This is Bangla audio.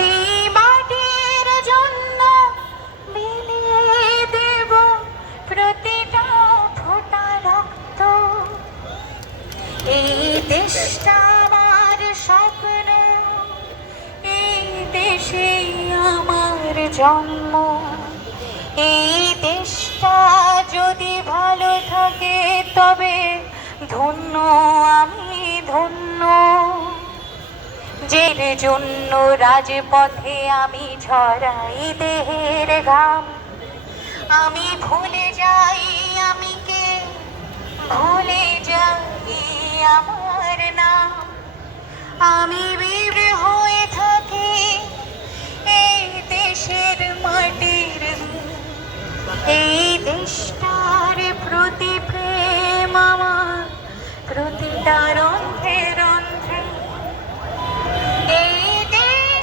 এই মাটির জন্য বিলিয়ে দেব প্রতিটা ফোঁটা রক্ত। এই দেশটা আমার স্বপ্ন, এই দেশেই আমার জন্ম। এই দেশটা যদি ভালো থাকে তবে ধন্য আমি ধন্য। যের জন্য রাজপথে আমি ঝরাই দেহের ঘাম। আমি ভুলে যাই আমি কে, ভুলে যাই আমার নাম। আমি বীর হয়ে থাকি এই দেশের মাটির, এই দেশটা